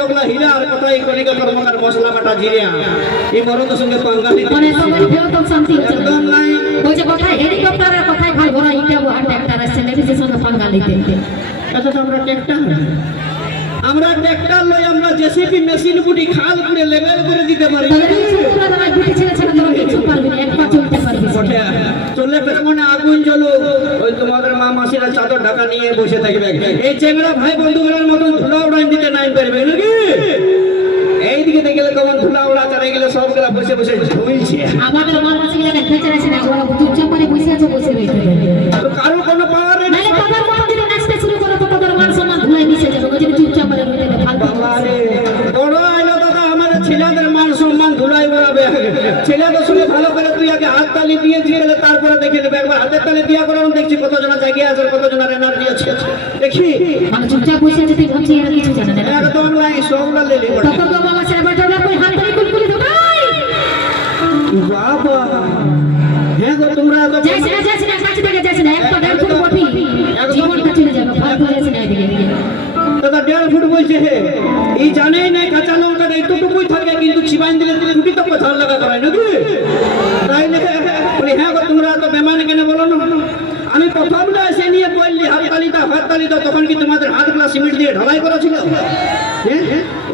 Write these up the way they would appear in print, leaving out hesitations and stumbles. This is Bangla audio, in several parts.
লগলা হীরা আর কথাই কলিকা কর্মকার মশলা বাটা জিরা এই মরদের সঙ্গে পাঙ্গা নিতে মানে তোমার কেউ তো শান্তি হচ্ছে না একদম নাই ওই যে কথা হেলিকপ্টারের কথাই ভাই ভরা ইটা আর ট্রাক্টর আসছে লেডিসের সঙ্গে পাঙ্গা নিতে এটা তো আমরা ট্রাক্টর লই আমরা জেসিপি মেশিন বুটি খাল করে লেভেল করে দিতে পারি চললে পেছনে আগুন জ্বলো ওই তোমাদের মা মাসিরা চাদর ঢাকা নিয়ে বসে থাকবে এই চেংড়া ভাই বন্ধুগুলোর মতন ধুলা উড়াই দিতে নাই পারবে নাকি এইদিকে দেখলে কেমন ধুলা উড়া চারে গেলে সবগুলা বসে বসে ঝুলছে আমাদের মা মাসিরা খেতে আছে না ওরা চুপচাপ করে বসে আছে বসে রইতে কারো কোনো পাওয়ার নেই মানে তাদের মতো যদি নাচতে শুরু করে তো তাদের মান সম্মান ধুলাই মিশে যাবে যদি চুপচাপ করে রইতে ফালতু বাবারে বড় আইলো দাদা আমাদের ছেলেদের মান সম্মান ধুলাই উড়াবে ছেলেদের সঙ্গে ভালো করে তুই আগে হাত তালি দিয়ে গেলে তারপরে দেখে নেবে একবার হাতের তালি দিয়া করে দেখছি কতজন জায়গায় আছে কতজনের এনার্জি আছে দেখি মানে চুপচাপ বসে আছে তুই ভাবছি এরা কিছু জানে না একদম নাই সবলা লেলে তখন তো বাবা সে আবার যাবে কই হাত তালি কুলকুলি ঢোকাই বাবা হ্যাঁ গো তোমরা তো যাইছ না কাছে থেকে যাইছ না একটা দেড় ফুট বটি জীবনটা চলে যাবে ফালতু যাইছ না এদিকে দাদা 1.5 ফুট বলছে হে এই জানেই নাই কাঁচা লঙ্কা এইটুকুই থাকে কিন্তু চিবাইন দিলে রুটি তো ঝাল লাগা করায় নাকি তাই না বলি হ্যাঁ গো তোমরা তো বেমান কেন বলো না আমি প্রথম না এসে নিয়ে বললি হাত তালিটা তখন কি তোমাদের হাতগুলা সিমেন্ট দিয়ে ঢালাই করা ছিল হ্যাঁ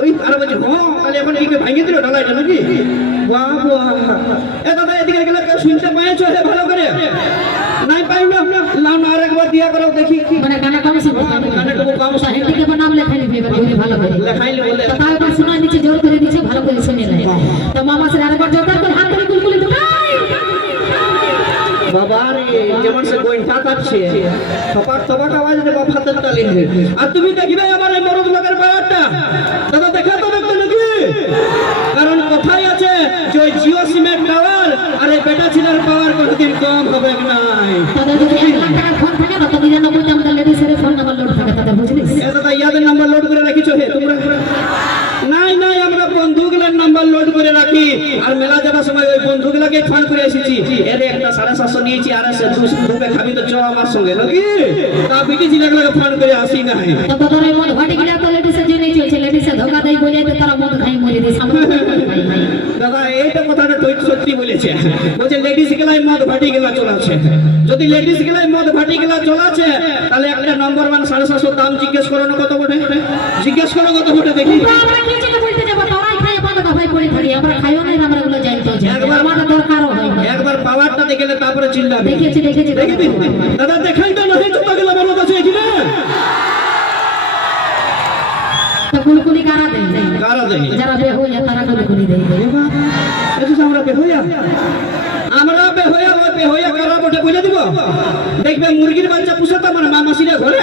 ওই আর বলছি হ্যাঁ তাহলে এখন এই ভেঙে দিল ঢালাইটা নাকি বাহ বাহ এ দাদা এদিকে গেলে কেউ শুনতে পাইছো হে ভালো করে নাই পাই না লাউন আরেকবার দিয়া করো দেখি মানে গানা কম শুনতে গানে তো কম সাহেব থেকে নাম লেখাই দিবে ভালো করে লেখাইলে বলে তাহলে শোনা দিচ্ছে জোর করে দিচ্ছে ভালো করে শুনে নেয় তো মামা সে আরেকবার জোরদার করে হাত তালি কুলকুলি ঢোকাই বাবা রে যেমন সে গোইঠা কাটছে থপাক আওয়াজ রে বাপ হাতের তালি আর তুমি দেখবে আমার এই মরদ লোকের ব্যাপারটা দাদা দেখা তো দেখতে নাকি কারণ কথাই আছে যে ওই জিও সিমের টাওয়ার আর এই বেটা ছিলার পাওয়ার কোনদিন কম হবে নাই তাদের যদি 1 লাখ টাকা ফোন থাকে না তো 99 আমাদের লেডিসের ফোন নাম্বার লোড থাকে তাদের বুঝলিস এ দাদা ইয়াদের নাম্বার লোড করে রাখিছো হে তোমরা নাই আমরা বন্ধুগুলোর নাম্বার লোড করে রাখি আর মেলা যাবার সময় ওই বন্ধুগুলোকে ফোন করে এসেছি এর একটা 750 নিয়েছি আর এসে 200 রুপে খাবি তো চো আমার সঙ্গে নাকি তা বিটি ছিলাগুলোকে ফোন করে আসি না তো তোদের এই মদ ঘাটি গিলা তো লেডিসের জন্যই চলছে লেডিসে ধোকা দেই বলে তো তারা মদ খাই মরে দিস দাদা এইটা কথাটা তুই সত্যি বলেছে বলছে লেডিস গেলাই মদ ভাটি গেলা চলাছে যদি লেডিস গেলাই মদ ভাটি গেলা চলাছে তাহলে একটা নম্বর 1 750 দাম জিজ্ঞেস করো না কত বটে জিজ্ঞেস করো কত বটে দেখি আমরা কি চিন্তা বলতে যাব তোরাই খাই মদ ভাই পড়ে থাকি আমরা খাইও না আমরা গুলো জানতে হচ্ছে আমাদের দরকারও হয় একবার পাওয়ারটা দেখে গেলে তারপরে চিল্লাবে দেখেছি দেখি দাদা দেখাই তো না যত গেলা বলো আছে এখানে তো কুলকুলি কারা দেয় যারা বেহুয়া তারা কুলকুলি দেয় এটা আমরা বেহুয়া ওই বেহুয়া কারা বটে বুঝে দিব দেখবে মুরগির বাচ্চা পুষে তো আমার মা মাসিরা ঘরে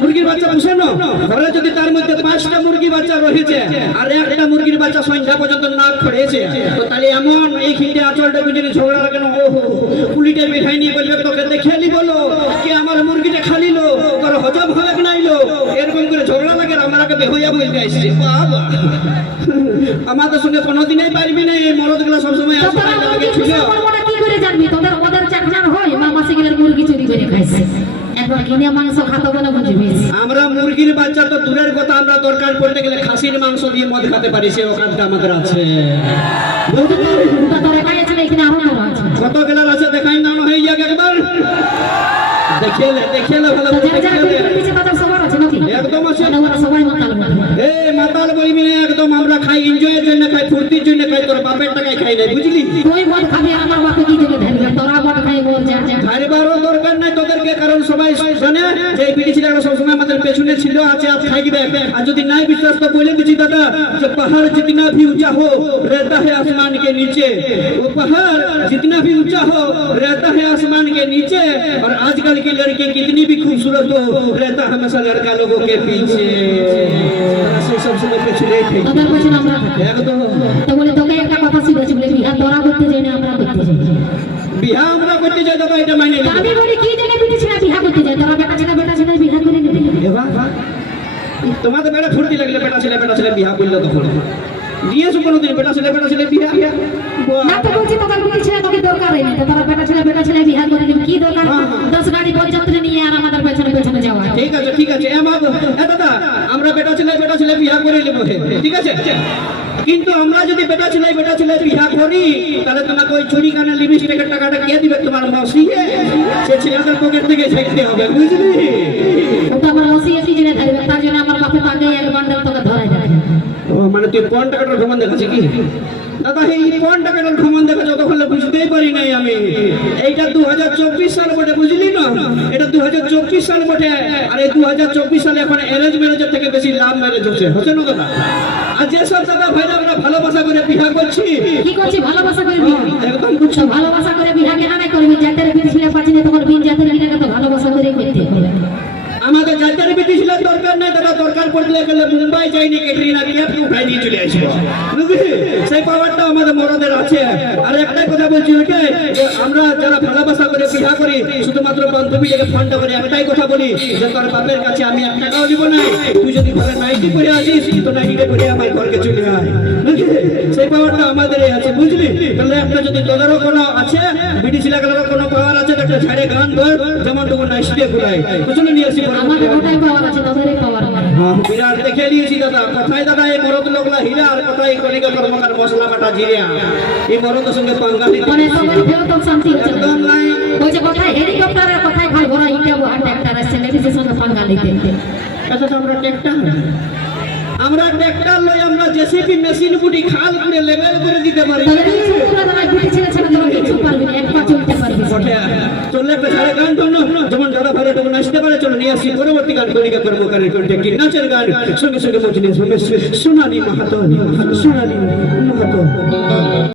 মুরগির বাচ্চা পুষে না ঘরে যদি তার মধ্যে 5টা মুরগি বাচ্চা রয়েছে আর একটা মুরগির বাচ্চা সন্ধ্যা পর্যন্ত নাক ফড়েছে তো তাহলে এমন এই খিটে আঁচলটা বিজেপি ঝগড়া লাগানো পুলিটে মিঠাই নিয়ে বলবে তোকে দেখে নি বলো কি আমার মুরগিটা খালিলো তোর হজম হবে কি নাইলো এরকম করে ঝগড়া লাগে আমাকে বেহুয়া বলতে আসছে বাবা আমাদের সঙ্গে কোনোদিনই পারবি না এই মরদগুলো সবসময় আগে ছিল কি করে জানবি তোদের ওদের চাকরার হয় মা মাসিগুলোর মুরগি চুরি করে খাইছে একবার কিনে মাংস খাতো বলে বুঝবি আমরা মুরগির বাচ্চা তো দূরের কথা আমরা দরকার পড়তে গেলে খাসির মাংস দিয়ে মদ খেতে পারি সে ওখানটা আমাদের আছে কত গেলার আছে দেখাই না হয়ে যাক একবার দেখে ভালো একদম আছে এই মাতাল বলবি না একদম আমরা খাই এনজয়ের জন্য খাই ফুর্তির জন্য খাই তোর বাপের টাকায় খাই নাই বুঝলি তুই মদ খাবি আমার বাপে কি জন্য ধরবে তোরা মদ খাই বল যা খাইবারও দরকার নাই তোদেরকে কারণ সবাই জানে যে এই বিটি ছিলারা সবসময় আমাদের পেছনে ছিল আছে আজ খাইবে আর যদি নাই বিশ্বাস তো বলে দিচ্ছি দাদা যে पहाड़ जितना भी ऊंचा हो रहता है आसमान के नीचे वो पहाड़ जितना भी ऊंचा हो रहता है आसमान के नीचे और आजकल की लड़की कितनी भी खूबसूरत हो रहता हमेशा लड़का लोगों के पीछे सबसे पिछले थे একদম তো বলে তোকে একটা কথা শিখেছি বলে বিহা তোরা করতে যাই না আমরা করতে যাই বিহা আমরা করতে যাই দাদা এটা মাইনে আমি বলি কি জানে বিটি ছিল বিহা করতে যাই তোরা বেটা ছিল বিহা করে নিতে তোমাদের বেড়া ফুর্তি লাগলে বেটা ছেলে বিহা করলো তখন দিয়েছো কোনোদিন বেটা ছেলে বিয়া না তো বলছি তোদের বিটি ছেলে তোকে দরকারই নেই তোরা বেটা ছেলে বিহার করে দিবি কি দরকার 10 গাড়ি বরযাত্রী নিয়ে আর আমাদের পেছনে যাওয়া ঠিক আছে দাদা আমরা বেটা ছেলে বিয়া করে নেবো ঠিক আছে কিন্তু আমরা যদি বেটা ছেলে বিয়া করি তাহলে তোমাকে ওই চুরি কানে লিপস্টিকের টাকাটা কে দিবে তোমার মসি সে ছেলেদের পকেট থেকে চাইতে হবে বুঝলি ওটা আমার মসি এসে জেনে থাকবে তার জন্য আমার বাপে তাকে এক বান্ডেল তোকে ধরাই দেয় ও মানে তুই কোন টাকাটার ভ্রমণ দেখাচ্ছি কি দাদা এই কোন টাকাটার ভ্রমণ দেখাচ্ছ তখন বুঝতেই পারি নাই আমি এইটা 2024 সাল বটে বুঝলি না এটা 2024 সাল বটে আর এই 2024 সালে এখন অ্যারেঞ্জ ম্যারেজের থেকে বেশি লাভ ম্যারেজ হচ্ছে না দাদা আর যেসব দাদা ভাইরা আমরা ভালোবাসা করে বিয়ে করছি কি করছি ভালোবাসা করে বিয়ে একদম বুঝছো ভালোবাসা করে বিয়ে কেন না করবি জাতের বিয়ে ছিল পাচ্ছি না তোমার বিন জাতের বিয়ে তো ভালোবাসা করে করতে হবে আমাদের জাতের বিটি ছিল দরকার নাই দাদা দরকার পড়লে গেলে মুম্বাই যাইনি ক্যাটরিনা কাইফকে উঠাই নিয়ে চলে আসবো বুঝলি সেই পাওয়ারটা আমাদের মরদের আছে আর একটাই কথা বলছি ওকে যে আমরা যারা ভালোবাসা করে বিয়ে করি শুধুমাত্র বান্ধবীকে ফোনটা করে একটাই কথা বলি যে তোর বাপের কাছে আমি 1 টাকাও দিব না তুই যদি ঘরে নাইটি পরে আসিস তো নাইটিতে পরে আমার ঘরকে চলে আয় বুঝলি সেই পাওয়ারটা আমাদেরই আছে বুঝলি তাহলে একটা যদি তোদেরও কোনো আছে বিটি ছেলেগুলোর কোনো পাওয়ার আছে একটা ঝাড়ে গান ধর যেমন তোমার নাইটিতে ঘুরাই তো চলে নিয়ে আসি আমাদের ওটাই পাওয়ার আছে তাদেরই পাওয়ার বিরাট দেখে নিয়েছি দাদা কথাই দাদা এই মরদ লোকলা হীরা আর কথাই কণিকা কর্মকার মশলা বাটা জিরা এই মরদের সঙ্গে পাঙ্গা নিতে মানে তোমার ফেরত শান্তি হচ্ছে না একদম নাই ওই যে কথায় হেলিকপ্টারের কথায় ঘর ভরা ইটা বহার ট্রাক্টর আসছে লেডিসের সঙ্গে পাঙ্গা নিতে এটা তো আমরা ট্রাক্টর লই আমরা জেসিবি মেশিন বুটি খাল করে লেভেল করে দিতে পারি তাহলে এই ছোটরা দাঁড়ায় বিটি ছেলে তোরা কিছু পারবি না এক পা চলতে পারবি বটে চললে একটা ঝাড়ে গান ধরনো যেমন দাদা ভাইরা তখন আসতে পারে চলো নিয়ে আসি পরবর্তী গান কণিকা কর্মকারের কন্ট্যাক্ট নাচের গান সঙ্গে সঙ্গে পৌঁছে নিয়ে সোনালী মাহাতো